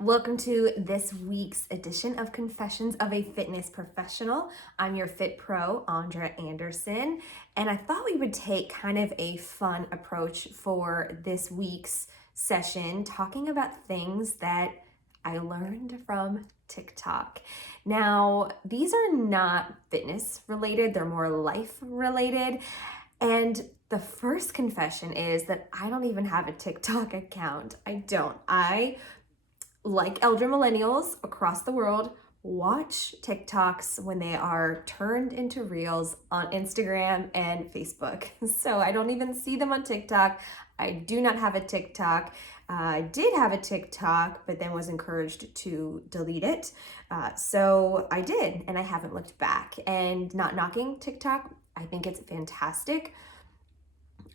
Welcome to this week's edition of Confessions of a Fitness Professional. I'm your Fit Pro, Andrea Anderson, and I thought we would take kind of a fun approach for this week's session, talking about things that I learned from TikTok. Now, these are not fitness related, they're more life related. And the first confession is that I don't even have a TikTok account. I don't. Like elder millennials across the world, watch TikToks when they are turned into reels on Instagram and Facebook. So I don't even see them on TikTok. I do not have a TikTok. I did have a TikTok, but then was encouraged to delete it. So I did, and I haven't looked back. And not knocking TikTok, I think it's fantastic.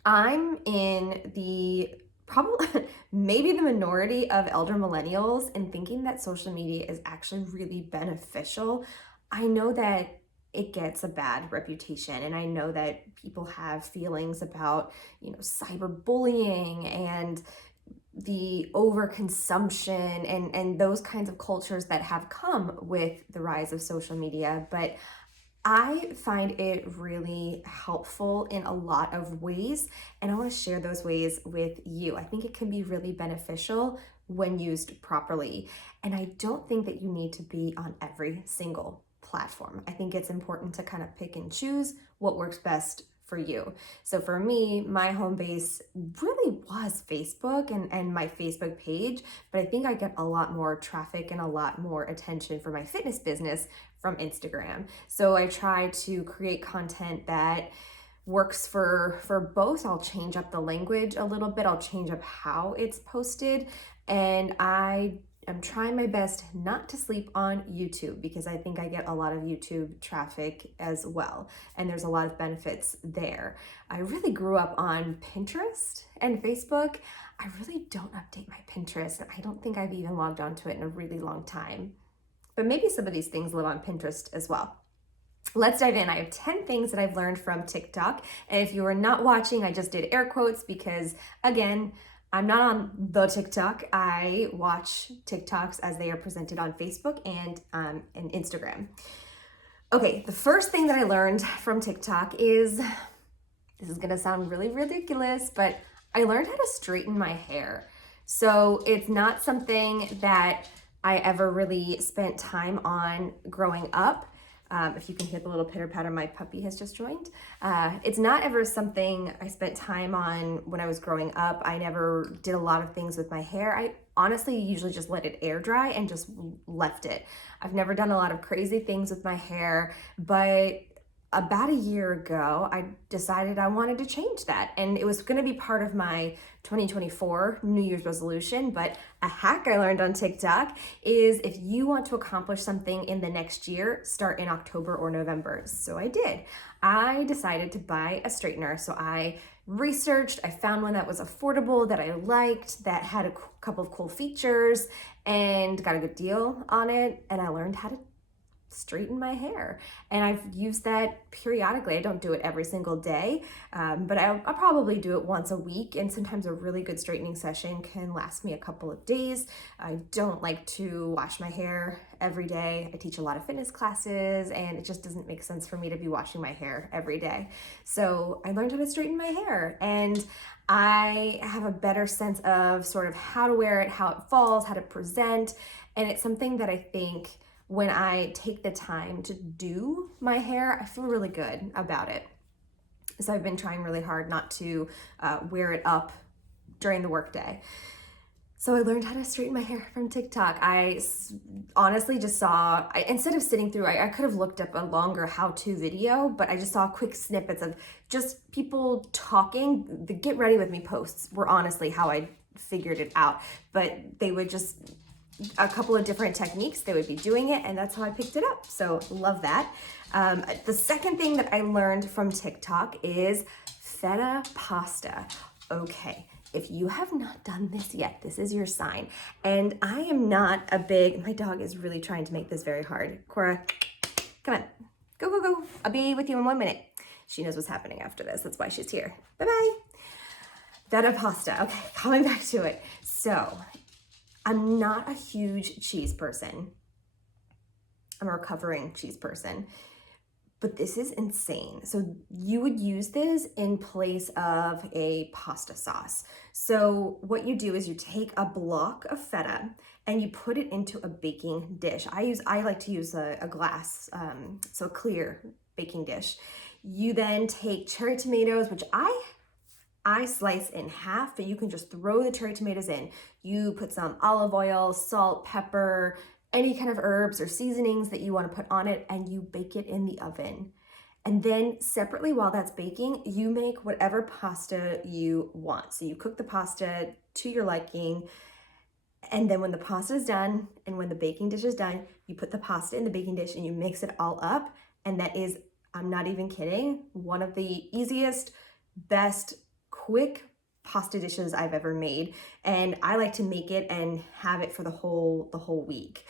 I'm in the probably maybe the minority of elder millennials in thinking that social media is actually really beneficial. I know that it gets a bad reputation, and I know that people have feelings about, cyberbullying and the overconsumption and those kinds of cultures that have come with the rise of social media. But I find it really helpful in a lot of ways, and I want to share those ways with you. I think it can be really beneficial when used properly, and I don't think that you need to be on every single platform. I think it's important to kind of pick and choose what works best for you. So for me, my home base really was Facebook and my Facebook page, but I think I get a lot more traffic and a lot more attention for my fitness business from Instagram. So I try to create content that works for both. I'll change up the language a little bit. I'll change up how it's posted. And I'm trying my best not to sleep on YouTube, because I think I get a lot of YouTube traffic as well. And there's a lot of benefits there. I really grew up on Pinterest and Facebook. I really don't update my Pinterest. I don't think I've even logged onto it in a really long time. But maybe some of these things live on Pinterest as well. Let's dive in. I have 10 things that I've learned from TikTok. And if you are not watching, I just did air quotes because, again, I'm not on the TikTok. I watch TikToks as they are presented on Facebook and Instagram. Okay, the first thing that I learned from TikTok is, this is gonna sound really ridiculous, but I learned how to straighten my hair. So it's not something that I ever really spent time on growing up. If you can hear the little pitter patter, my puppy has just joined. It's not ever something I spent time on when I was growing up. I never did a lot of things with my hair. I honestly usually just let it air dry and just left it. I've never done a lot of crazy things with my hair, but about a year ago, I decided I wanted to change that. And it was gonna be part of my 2024 New Year's resolution, but a hack I learned on TikTok is if you want to accomplish something in the next year, start in October or November. So I did. I decided to buy a straightener. So I researched, I found one that was affordable, that I liked, that had a couple of cool features, and got a good deal on it. And I learned how to straighten my hair, and I've used that periodically. I don't do it every single day, but I'll probably do it once a week, and sometimes a really good straightening session can last me a couple of days. I don't like to wash my hair every day. I teach a lot of fitness classes, and it just doesn't make sense for me to be washing my hair every day. So I learned how to straighten my hair, and I have a better sense of sort of how to wear it, how it falls, how to present, and it's something that I think when I take the time to do my hair, I feel really good about it. So I've been trying really hard not to wear it up during the workday. So I learned how to straighten my hair from TikTok. I honestly just saw, instead of sitting through, I could have looked up a longer how-to video, but I just saw quick snippets of just people talking. The get ready with me posts were honestly how I figured it out, but they would just, a couple of different techniques, they would be doing it, and that's how I picked it up. So love that. The second thing that I learned from TikTok is feta pasta. Okay, if you have not done this yet, this is your sign. And I am not a big, my dog is really trying to make this very hard. Cora, come on, go, go, go. I'll be with you in 1 minute. She knows what's happening after this. That's why she's here. Bye-bye. Feta pasta. Okay, coming back to it. So I'm not a huge cheese person. I'm a recovering cheese person, but this is insane. So you would use this in place of a pasta sauce. So what you do is you take a block of feta and you put it into a baking dish. I like to use a glass, so a clear baking dish. You then take cherry tomatoes, which I slice in half, but you can just throw the cherry tomatoes in. You put some olive oil, salt, pepper, any kind of herbs or seasonings that you want to put on it, and you bake it in the oven. And then separately, while that's baking, you make whatever pasta you want. So you cook the pasta to your liking, and then when the pasta is done and when the baking dish is done, you put the pasta in the baking dish and you mix it all up. And that is, I'm not even kidding, one of the easiest, best, quick pasta dishes I've ever made. And I like to make it and have it for the whole week.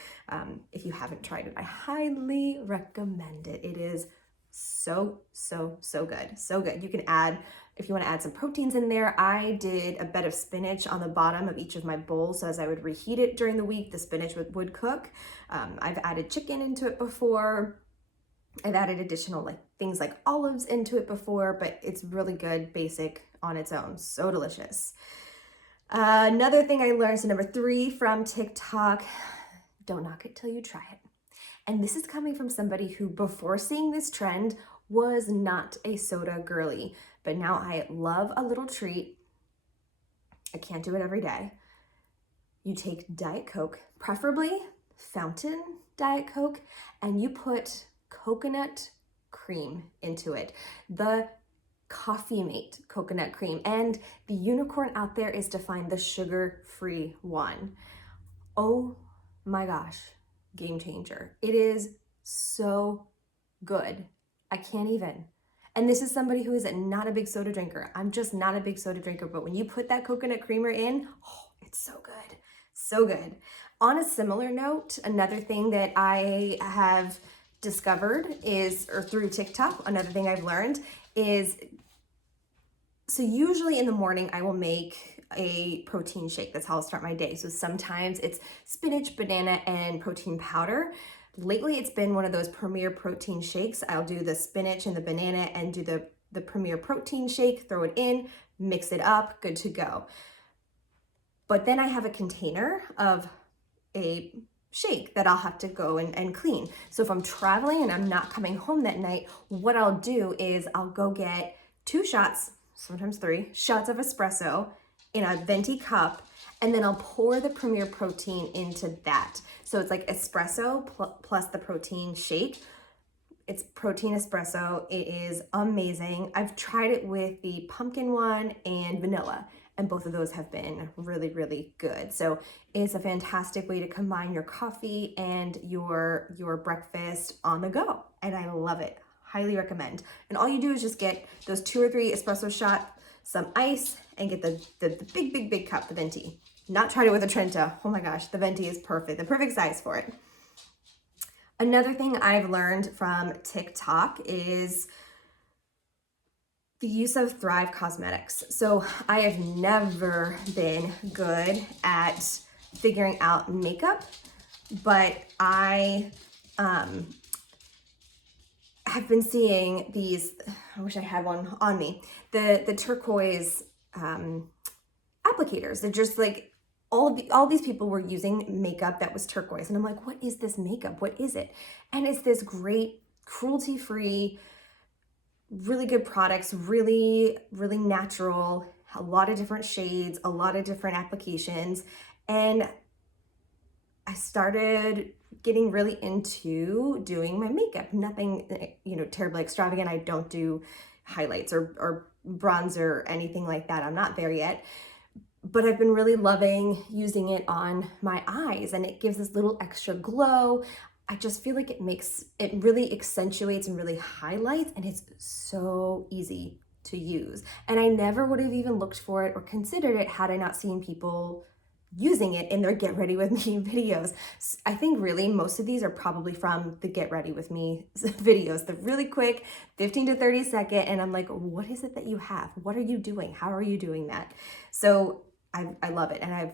If you haven't tried it, I highly recommend it. It is so good. So good. You can add, if you want to add some proteins in there, I did a bed of spinach on the bottom of each of my bowls. So as I would reheat it during the week, the spinach would cook. I've added chicken into it before. I've added additional things like olives into it before, but it's really good, basic on its own. So delicious. Another thing I learned, so number 3 from TikTok, don't knock it till you try it. And this is coming from somebody who, before seeing this trend, was not a soda girly, but now I love a little treat. I can't do it every day. You take Diet Coke, preferably fountain Diet Coke, and you put coconut cream into it. The Coffee Mate coconut cream, and the unicorn out there is to find the sugar-free one. Oh my gosh, game changer. It is so good. I can't even. And this is somebody who is not a big soda drinker. I'm just not a big soda drinker, but when you put that coconut creamer in, oh, it's so good. So good. On a similar note, another thing that I have discovered is, or through TikTok, another thing I've learned is, so usually in the morning I will make a protein shake. That's how I'll start my day. So sometimes it's spinach, banana, and protein powder. Lately it's been one of those Premier protein shakes. I'll do the spinach and the banana and do the Premier protein shake, throw it in, mix it up, good to go. But then I have a container of a shake that I'll have to go and clean. So if I'm traveling and I'm not coming home that night, what I'll do is I'll go get 2 shots, sometimes 3 shots of espresso in a venti cup, and then I'll pour the Premier protein into that. So it's like espresso plus the protein shake. It's protein espresso. It is amazing. I've tried it with the pumpkin one and vanilla, and both of those have been really good. So it's a fantastic way to combine your coffee and your breakfast on the go, and I love it. Highly recommend. And all you do is just get those 2 or 3 espresso shots, some ice, and get the big cup, the venti. Not tried it with a Trenta. Oh my gosh, the venti is perfect, the perfect size for it. Another thing I've learned from TikTok is the use of Thrive Causemetics. So I have never been good at figuring out makeup, but I have been seeing these, I wish I had one on me, the turquoise applicators. They're just like, all these people were using makeup that was turquoise. And I'm like, what is this makeup? What is it? And it's this great cruelty-free, really good products, really natural, a lot of different shades, a lot of different applications. And I started getting really into doing my makeup. Nothing, terribly extravagant. I don't do highlights or bronzer or anything like that. I'm not there yet. But I've been really loving using it on my eyes, and it gives this little extra glow. I just feel like it really accentuates and really highlights, and it's so easy to use. And I never would have even looked for it or considered it had I not seen people using it in their Get Ready With Me videos. I think really most of these are probably from the Get Ready With Me videos, the really quick 15 to 30 second. And I'm like, what is it that you have? What are you doing? How are you doing that? So I love it. And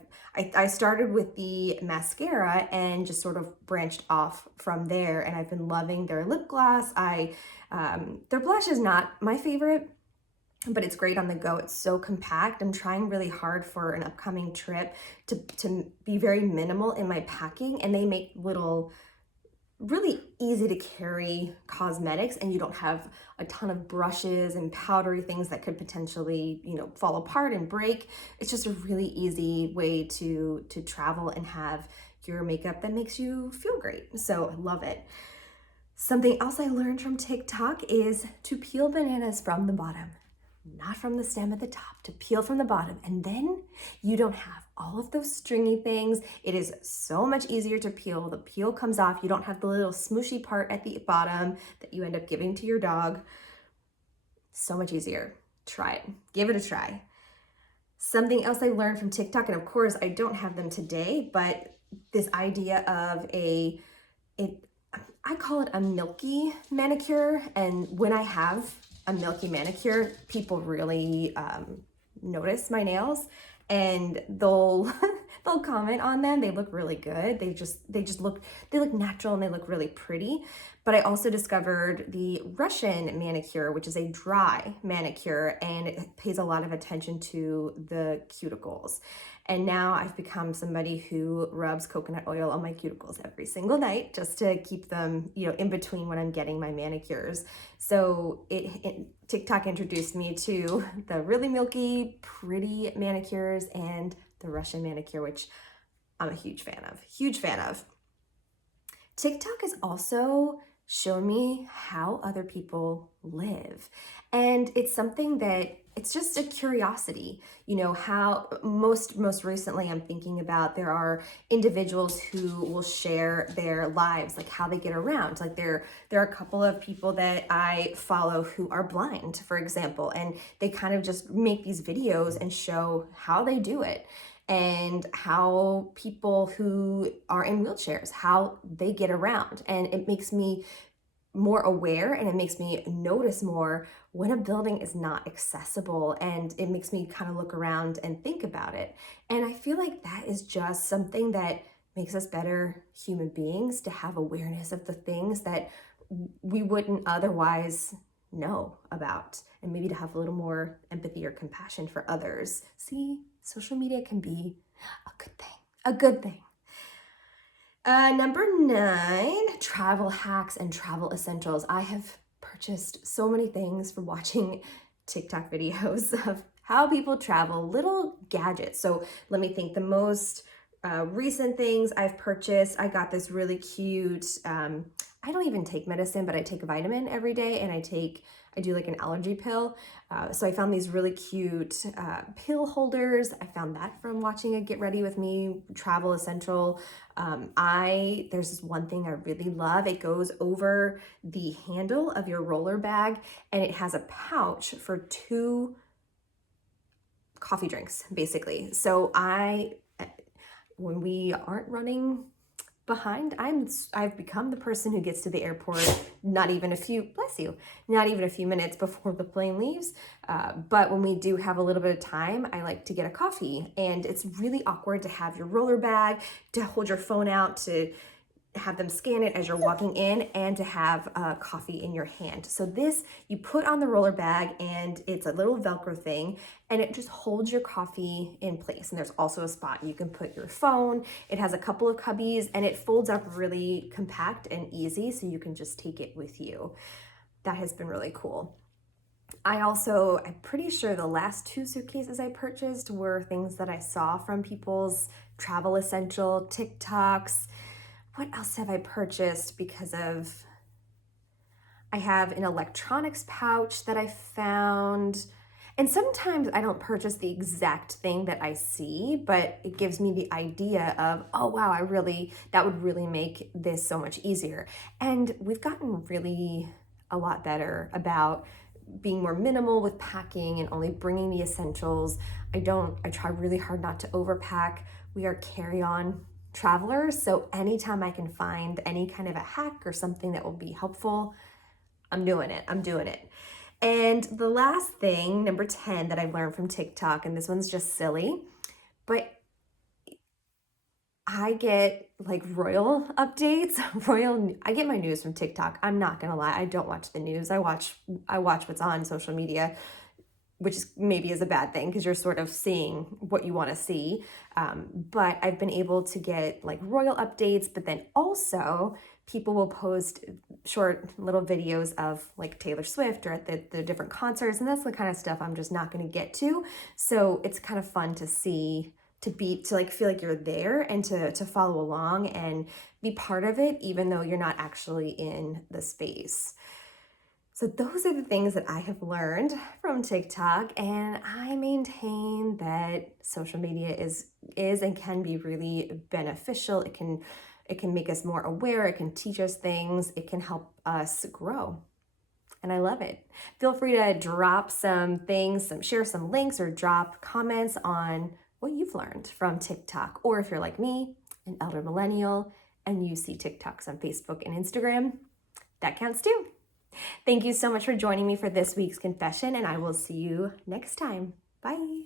I started with the mascara and just sort of branched off from there. And I've been loving their lip gloss. Their blush is not my favorite, but it's great on the go. It's so compact. I'm trying really hard for an upcoming trip to be very minimal in my packing, and they make little really easy to carry cosmetics, and you don't have a ton of brushes and powdery things that could potentially, fall apart and break. It's just a really easy way to travel and have your makeup that makes you feel great. So I love it. Something else I learned from TikTok is to peel bananas from the bottom, not from the stem at the top, to peel from the bottom. And then you don't have all of those stringy things. It is so much easier to peel. The peel comes off. You don't have the little smooshy part at the bottom that you end up giving to your dog. So much easier. Try it. Give it a try. Something else I learned from TikTok, and of course I don't have them today, but this idea of I call it a Milky manicure. And when I have a Milky manicure, people really notice my nails, and they'll they'll comment on them. They look really good. They look natural, and they look really pretty. But I also discovered the Russian manicure, which is a dry manicure, and it pays a lot of attention to the cuticles. And now I've become somebody who rubs coconut oil on my cuticles every single night just to keep them, in between when I'm getting my manicures. So TikTok introduced me to the really milky, pretty manicures and the Russian manicure, which I'm a huge fan of. Huge fan of. TikTok has also shown me how other people live. And it's something that it's just a curiosity, how most recently I'm thinking about, there are individuals who will share their lives, like how they get around. Like there are a couple of people that I follow who are blind, for example, and they kind of just make these videos and show how they do it, and how people who are in wheelchairs, how they get around. And it makes me more aware, and it makes me notice more when a building is not accessible, and it makes me kind of look around and think about it. And I feel like that is just something that makes us better human beings, to have awareness of the things that we wouldn't otherwise know about, and maybe to have a little more empathy or compassion for others. See, social media can be a good thing, a good thing. Number 9, travel hacks and travel essentials. I have purchased so many things from watching TikTok videos of how people travel, little gadgets. So let me think. The most recent things I've purchased, I got this really cute, I don't even take medicine, but I take a vitamin every day, and I do like an allergy pill. So I found these really cute pill holders. I found that from watching a Get Ready With Me travel essential. There's this one thing I really love. It goes over the handle of your roller bag, and it has a pouch for 2 coffee drinks, basically. So when we aren't running behind, I've become the person who gets to the airport not even a few minutes before the plane leaves. But when we do have a little bit of time, I like to get a coffee, and it's really awkward to have your roller bag, to hold your phone out, to have them scan it as you're walking in, and to have coffee in your hand. So this, you put on the roller bag, and it's a little Velcro thing, and it just holds your coffee in place. And there's also a spot you can put your phone. It has a couple of cubbies, and it folds up really compact and easy, so you can just take it with you. That has been really cool. I'm pretty sure the last 2 suitcases I purchased were things that I saw from people's travel essential TikToks. What else have I purchased I have an electronics pouch that I found. And sometimes I don't purchase the exact thing that I see, but it gives me the idea of, oh wow, that would really make this so much easier. And we've gotten really a lot better about being more minimal with packing and only bringing the essentials. I try really hard not to overpack. We are carry-on travelers, so anytime I can find any kind of a hack or something that will be helpful, I'm doing it. And the last thing, number 10, that I've learned from TikTok, and this one's just silly, but I get like royal updates, I get my news from TikTok. I'm not gonna lie, I don't watch the news. I watch what's on social media, which is maybe is a bad thing because you're sort of seeing what you want to see. But I've been able to get like royal updates, but then also people will post short little videos of like Taylor Swift or at the different concerts, and that's the kind of stuff I'm just not going to get to. So it's kind of fun to see, to like feel like you're there and to follow along and be part of it, even though you're not actually in the space. So those are the things that I have learned from TikTok, and I maintain that social media is and can be really beneficial. It can make us more aware, it can teach us things, it can help us grow. And I love it. Feel free to drop some things, share some links, or drop comments on what you've learned from TikTok. Or if you're like me, an elder millennial, and you see TikToks on Facebook and Instagram, that counts too. Thank you so much for joining me for this week's confession, and I will see you next time. Bye.